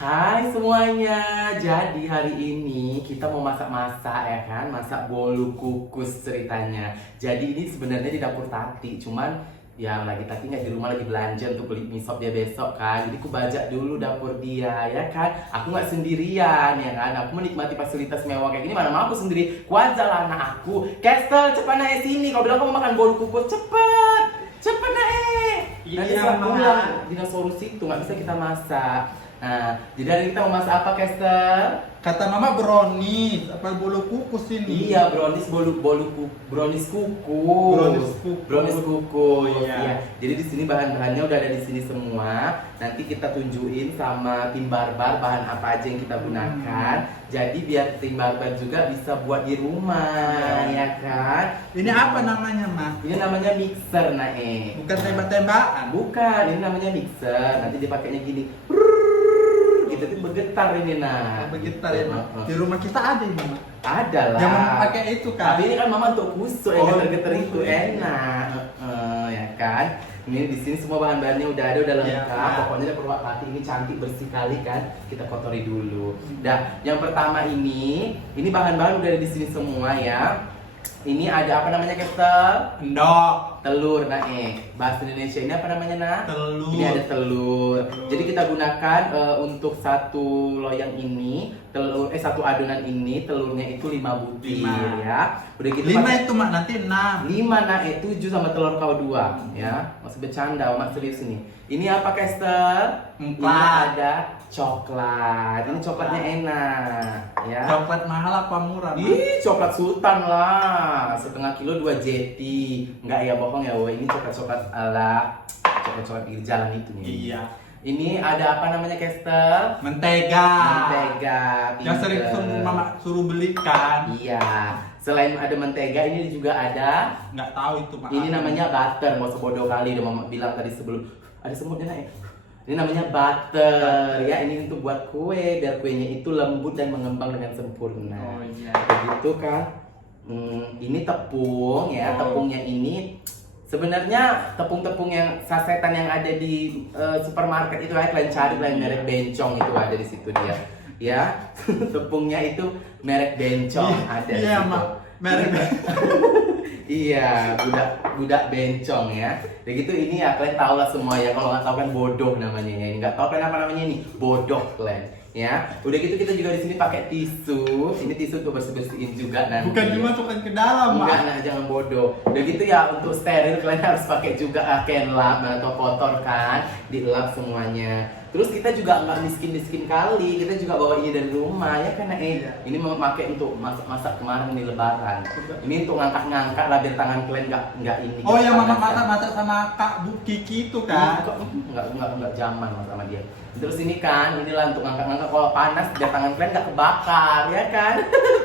Hai semuanya, jadi hari ini kita mau masak-masak ya kan, masak bolu kukus ceritanya. Jadi ini sebenarnya di dapur Tati, cuman ya lagi Tati nggak di rumah, lagi belanja untuk beli mie sop dia besok kan. Jadi aku bajak dulu dapur dia ya kan. Aku nggak sendirian ya kan, aku menikmati fasilitas mewah kayak gini, mana mau aku sendiri. Kuaja lah anak aku, Kestel cepat naik sini. Kalau bilang kamu makan bolu kukus, cepet naik. Nanti Iya, saat Mama. pulang dinosaurus itu nggak bisa kita masak. Nah, jadi hari ini kita mau masak apa, Kester? Kata mama brownies, apa bolu kukus ini? Iya, brownies brownies kukus. Brownies kukus. Oh, iya. Jadi di sini bahan-bahannya udah ada di sini semua. Nanti kita tunjukin sama tim barbar bahan apa aja yang kita gunakan. Jadi biar tim barbar juga bisa buat di rumah, ya kan? Ini apa namanya, Ma? Ini namanya mixer, Nae. Bukan tembak-tembakan. Bukan, ini namanya mixer. Nanti dipakainya gini. Gitu tuh bergetar ini nah. Bergetar ya, Ma. Di rumah kita ada ini, Ma. Ada lah. Yang pakai itu kan. Tapi ini kan mama untuk kusuk yang Oh, getar-getar itu kusuk. enak. Ya kan. Ini di sini semua bahan-bahannya udah ada, udah Iya, lengkap. Pak. Pokoknya dapur Wak Tati ini cantik bersih kali kan. Kita kotori dulu. Dah, yang pertama ini bahan-bahan udah ada di sini semua ya. Ini ada apa namanya, Kestel? Endok. Telur, bahasa Indonesia ini apa namanya, Nak? Telur. Ini ada telur. Telur. Jadi kita gunakan untuk satu loyang ini, satu adonan ini telurnya itu 5 butir 5. ya. Udah gitu 5 pakai itu, Ma, nanti 6. 5 7 sama telur kau 2 ya. Masih bercanda, Mak serius nih. Ini apa, Kester? 4. Ini ada coklat. Ini coklatnya enak ya. Coklat mahal apa murah, Ma? Ih, coklat sultan lah, setengah kilo 2 jeti. Enggak ya, bohong ya, woy. Ini coklat-coklat ala coklat-coklat pinggir jalan itu nih. Iya. Ini ada apa namanya, Kester? Mentega. Mentega. Yang sering Mama suruh belikan. Iya. Selain ada mentega, ini juga ada. Nggak tahu itu, Ma. Ini namanya butter. Mau sebodoh kali udah mama bilang tadi sebelum. Ada semutnya, Nak. Ini namanya butter ya. Ini untuk buat kue, biar kuenya itu lembut dan mengembang dengan sempurna. Oh, iya. Begitu kan. Ini tepung ya. Oh. Tepungnya ini sebenarnya tepung-tepung yang sasetan yang ada di supermarket itu kalian cari, kalian merek Bencong itu ada di situ dia. Ya, tepungnya itu merek Bencong ada di Iya, situ. Ma. Merek. Iya, budak bencong ya. Begitu ini ya, kalian tahu lah semua ya. Kalau nggak tahu kan bodoh namanya ya. Nggak tahu kan apa namanya ini, bodoh kalian. Ya, udah gitu kita juga di sini pakai tisu. Ini tisu untuk bersih-bersihin juga nanti. Bukan dimasukkan ke dalam, Ma. Enggak, nah jangan bodoh. Udah gitu ya, untuk steril kalian harus pakai juga can lap atau kotor kan, dilap semuanya. Terus kita juga nggak miskin-miskin kali, kita juga bawa ini dari rumah ya kan, Iya. Ini mau pakai untuk masak-masak kemarin nih lebaran. Ini untuk ngangkat-ngangkat lah biar tangan kalian nggak ini. Oh, yang Mama kepanasan. masak-masak sama Kak Bu Kiki itu kan? Enggak zaman mas sama dia. Terus ini kan, inilah untuk ngangkat-ngangkat kalau panas biar tangan kalian nggak kebakar ya kan.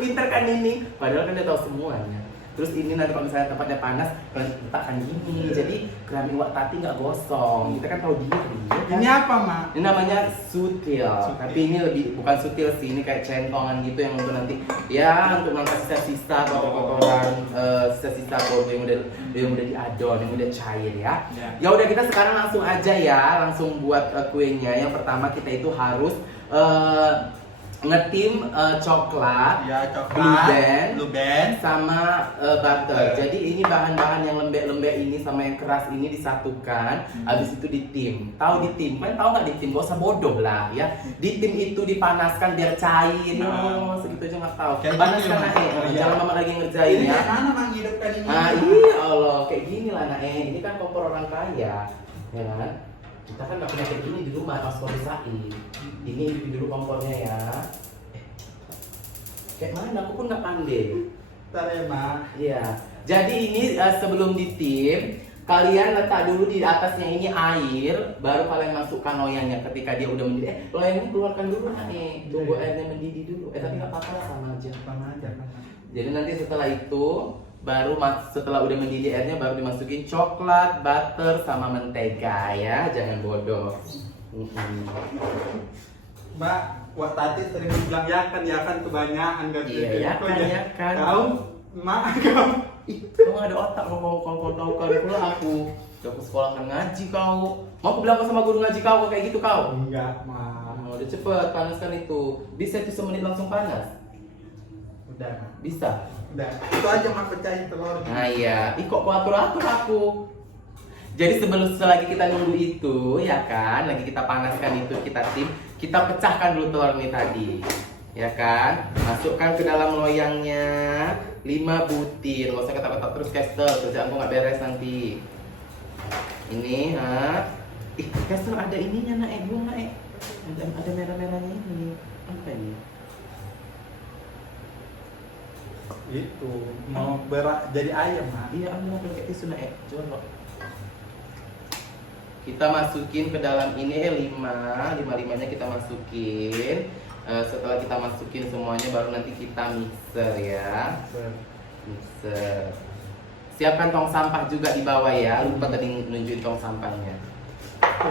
Pinter kan ini. Padahal kan dia tahu semuanya. Terus ini nanti kalau misalnya tempatnya panas, kalian letakkan gini. Jadi keramik Wak Tati nggak gosong. Kita kan tahu diri. Ya kan? Ini apa, Ma? Ini namanya sutil. Tapi ini lebih bukan sutil sih, ini kayak centongan gitu yang untuk nanti ya untuk ngangkat sisa-sisa kotor-kotoran, sisa-sisa bolu yang udah diadon, yang udah cair ya. Ya. Ya udah kita sekarang langsung aja ya, langsung buat kuenya. Yang pertama kita itu harus ngetim coklat, Ya, coklat, Blue Band, Blue Band. sama butter. Jadi ini bahan-bahan yang lembek-lembek ini sama yang keras ini disatukan, habis itu ditim. Tahu ditim? Kan tahu nggak ditim? Gak usah bodoh lah ya. Ditim itu dipanaskan biar cair. Oh, segitu aja nggak tahu. Kayak Panaskan gitu, Nae. Mak. Jangan mama lagi ngerjain ya. Mana menghidupkan ini? Ah iya Allah, kayak gini lah Nae. Ini kan kompor orang kaya, ya kan? Kita kan nggak punya kayak gini di rumah, harus kualisain. Ini dulu kompornya ya. Kayak mana? Aku pun nggak pandai. Bentar ya, Ma. Iya. Jadi ini sebelum ditim, kalian letak dulu di atasnya ini air, baru kalian masukkan loyangnya ketika dia udah mendidih. Loyangnya keluarkan dulu nih, tunggu airnya mendidih dulu. Tapi nggak apa-apa lah, sama aja. Sama aja, Ma. Jadi nanti setelah itu, baru setelah udah mendidih airnya, baru dimasukin coklat, butter, sama mentega ya. Jangan bodoh. Mbak, Wak Tati sering bilang ya kan kebanyakan kan? Iya, ya kan. Kau, Mak, kau. Ih, kamu ada otak kalau tahu kan pula aku. Udah aku sekolah kan ngaji kau. Mau aku bilang sama guru ngaji kau kayak gitu kau? Enggak, Ma. Udah cepet panaskan itu. Bisa itu semenit langsung panas? Udah, Ma. Bisa. Udah. Itu aja Ma pecahin telur. Nah iya, ih kok atur-atur aku. Jadi selagi kita nunggu itu, ya kan, lagi kita panaskan itu, kita pecahkan dulu telur ini tadi. Ya kan, masukkan ke dalam loyangnya 5 butir. Gak usah ketak-ketak terus Castle, kerjaanku nggak beres nanti. Ini, ih Castle ada ininya nak, bunga ada merah-merahnya ini. Apa ini? Itu mau berak jadi ayam, Ma. Iya, aku mau pakai tisu nak, jorok. Kita masukin ke dalam ini 5-5-nya kita masukin. Setelah kita masukin semuanya baru nanti kita mixer ya. Mixer. Siapkan tong sampah juga di bawah ya. Lupa tadi nunjukin tong sampahnya.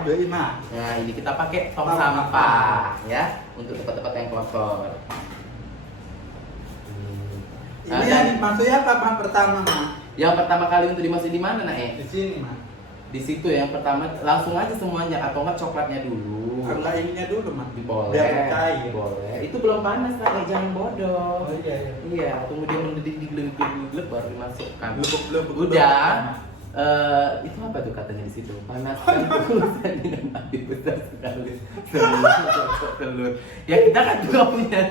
Udah, Ma. Nah, ini kita pakai tong Tong sampah ya untuk tempat-tempat yang kotor. Ini yang maksudnya apa, Ma? Pertama, Ma? Yang pertama kali untuk dimasukin di mana, Nak? Di sini, Ma. Di situ ya, yang pertama langsung aja semuanya atau enggak coklatnya dulu. Enggak ininya dulu, Ma. Boleh. Biar cair. Boleh. Itu belum panas kan, jangan bodoh. Oh iya, iya. Iya, tunggu dia mendidih digelep baru dimasukkan. Lebuk-lebuk. Udah. Itu apa tuh katanya di situ? Panaskan kukusan dengan api besar sekali. Telur. Ya kita kan juga punya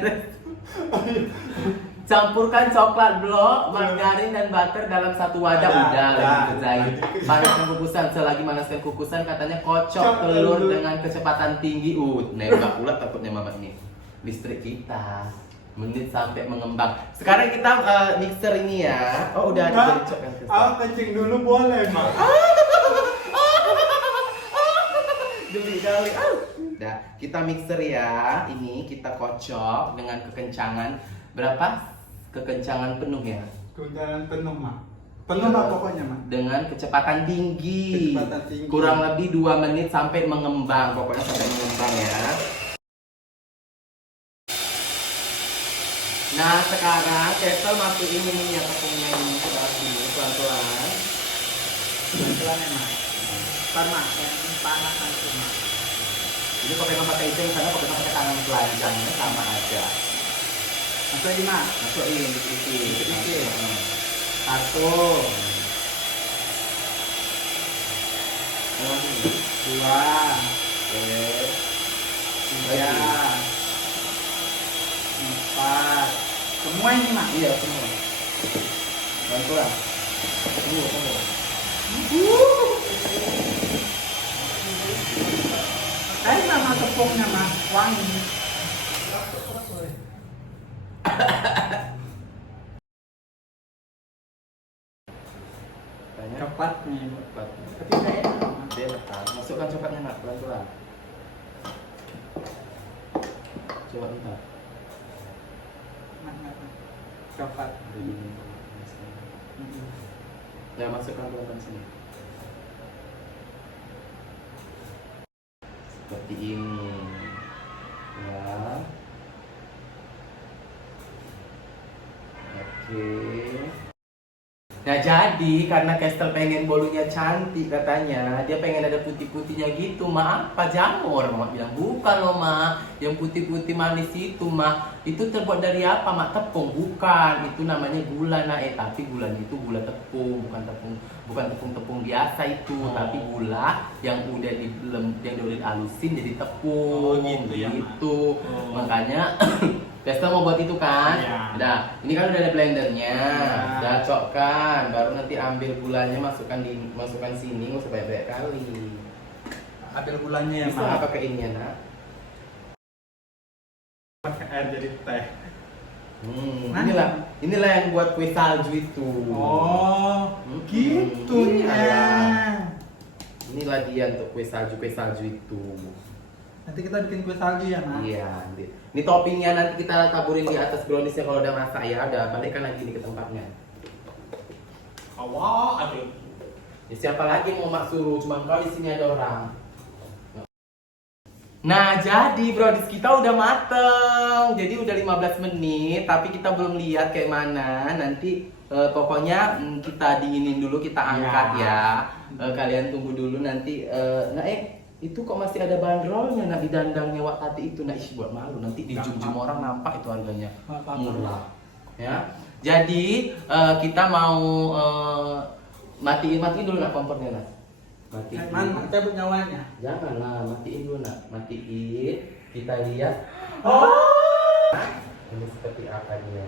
campurkan coklat blok, margarin dan butter dalam satu wadah. Udah lagi kerjain. Panaskan kukusan, selagi panaskan kukusan katanya kocok telur dengan kecepatan tinggi. Nembak pula takutnya mama ini. Listrik kita menit sampai mengembang. Sekarang kita mixer ini ya. Oh udah ada cocok kan. Kencing dulu boleh, Ma. Geli. Udah, kita mixer ya. Ini kita kocok dengan kekencangan berapa? Kekencangan penuh ya. Kekencangan penuh, Ma. Penuh lah pokoknya, Ma. Dengan kecepatan tinggi. Kecepatan tinggi. Kurang lebih 2 menit sampai mengembang. Pokoknya sampai mengembang ya. Nah sekarang Castle masukin minyak tepungnya ini ke dalam sini pelan-pelan. Pelan ya, Ma. Ntar, Ma, yang panas nanti, Ma. Jadi pakai pakai itu karena pakai tangan telanjangnya sama aja. Masuk lagi, Ma. Masukin dikit-dikit. Satu. Dua. Oke. Tiga. Empat. Semua ini, Ma. Iya semua. Pelan-pelan. Tunggu. Sama tepungnya, Ma. Wangi. Coklatnya. Tapi nggak enak. Dia letak. Masukkan coklatnya nak pelan-pelan. Coba bentar. Coklat. Ya masukkan pelan-pelan sini. Seperti ini. Ya. Oke. Nah jadi karena Castle pengen bolunya cantik katanya, dia pengen ada putih-putihnya gitu, Ma. Apa jamur? Mama bilang bukan loh, Ma. Yang putih-putih manis itu, Ma. Itu terbuat dari apa, Ma? Tepung? Bukan. Itu namanya gula, tapi gulanya itu gula tepung, bukan tepung biasa itu, tapi gula yang udah dihalusin jadi tepung. Oh, gitu ya, Ma. Gitu. Oh. Makanya Castle mau buat itu kan? Iya. Nah, ini kan udah ada blendernya. Iya. Udah cokkan, baru nanti ambil gulanya masukkan sini, nggak usah banyak kali. Ambil gulanya ya, Bisa Ma. nggak pakai ini ya, Nak? Pakai air jadi teh. Inilah yang buat kue salju itu. Oh, gitu ya. Inilah dia untuk kue salju itu. Nanti kita bikin kue salju ya, Ma. Iya, nanti. Ini toppingnya nanti kita taburin di atas browniesnya kalau udah masak ya. Udah balikkan lagi nih ke tempatnya. Aduh. Ya, siapa lagi yang mau mak suruh? Cuma kau di sini ada orang. Nah, jadi brownies kita udah mateng. Jadi udah 15 menit, tapi kita belum lihat kayak mana. Nanti pokoknya kita diinin dulu, kita angkat ya. Kalian tunggu dulu nanti. Nah, itu kok masih ada bandrolnya nak di dandangnya Wak Tati itu. Nah, isi buat malu. Nanti di jum orang nampak itu harganya murah. Ya. Jadi kita mau matiin dulu nak kompornya nak. Matiin. Man, cabut nyawanya. Janganlah, matiin dulu nak. Matiin, kita lihat. Ini seperti apa dia?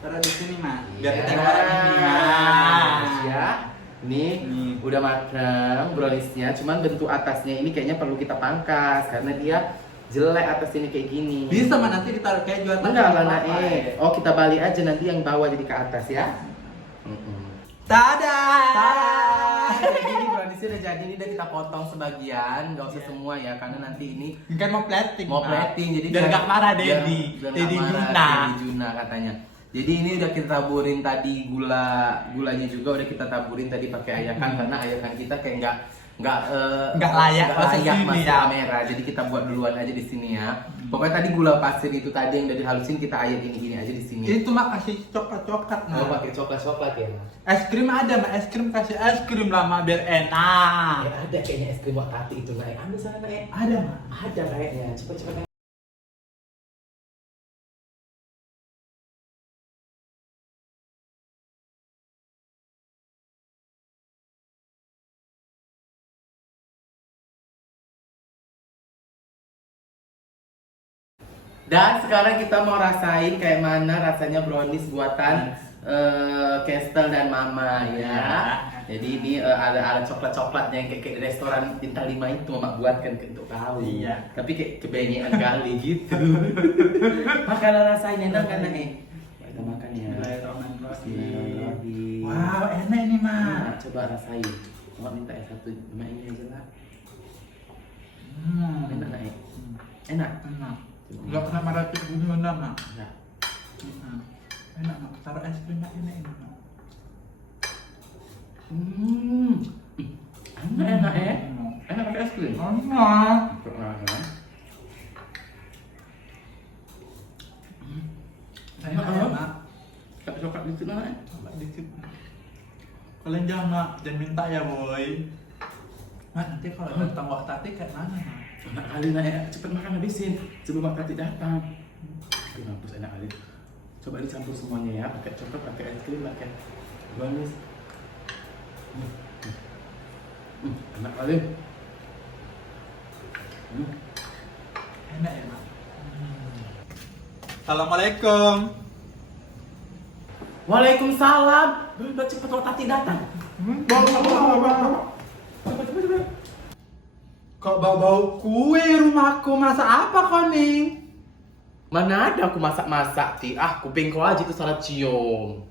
Taruh di sini, Mak. Iya. Biar tengok orang ini, Mak. Ya. Ini udah matang browniesnya, cuman bentuk atasnya ini kayaknya perlu kita pangkas karena dia jelek atas ini kayak gini. Bisa mah nanti ditaruh keju atas. Enggak lah nak. Oh, kita balik aja nanti yang bawah jadi ke atas ya. Tada! Ini browniesnya udah jadi, ini udah kita potong sebagian, nggak usah semua ya, karena nanti ini Kan mau plating. mau Mak. plating, jadi biar nggak marah Dedi. Biar nggak Dedi marah, Juna. Dedi Juna katanya. Jadi ini udah kita taburin tadi gulanya juga udah kita taburin tadi pakai ayakan karena ayakan kita kayak nggak layak masuk sini masuk ya. kamera. Jadi kita buat duluan aja di sini ya. Pokoknya tadi gula pasir itu tadi yang udah dihalusin kita ayat gini aja di sini. Itu Mak kasih coklat-coklat. Mau Mak. pakai coklat ya? Es krim ada, Mak. Es krim kasih es krim lah, Mak, biar enak. Ada kayaknya es krim Wak Tati itu naik. Ambil sana naik. Ada, Mak. Ada kayaknya. Cepet. Dan sekarang kita mau rasain kayak mana rasanya brownies buatan Kestel dan Mama ya. Jadi ini ada coklat-coklatnya yang kayak di restoran Bintang 5 itu Mama buatkan untuk kau. Iya. Tapi kayak kebanyakan kali gitu. Makanan rasain enak kan kita makan ya. Bismillahirrahmanirrahim. Wow, enak ini, Mak. Nah, coba rasain. Mama minta satu, cuma ini aja lah. Enak nak Enak. Enak. Nggak pernah meracik guna, Mak. Nah. Enak, Mak. Taruh es krimnya ini, Mak. Enak enak pakai es krim. Enak. Enak, Mak. Coklat dikit lah. Coba dikit. Kalian jangan, Mak. Jangan minta ya, boy. Mak, nanti kalau datang Wak Tati kayak mana, Mak? Enak kali nak cepet makan habisin sebelum Wak Tati datang. Aduh mampus enak kali. Coba dicampur semuanya ya, pakai coklat, pakai es krim, pakai brownies. Enak kali. Enak ya, Mak? Assalamualaikum. Waalaikumsalam. Udah cepet Wak Tati datang. Bau. Cepet. Kok bau-bau kue rumahku? Masak apa kau nih? Mana ada aku masak-masak ti? Kuping kau aja itu salah cium.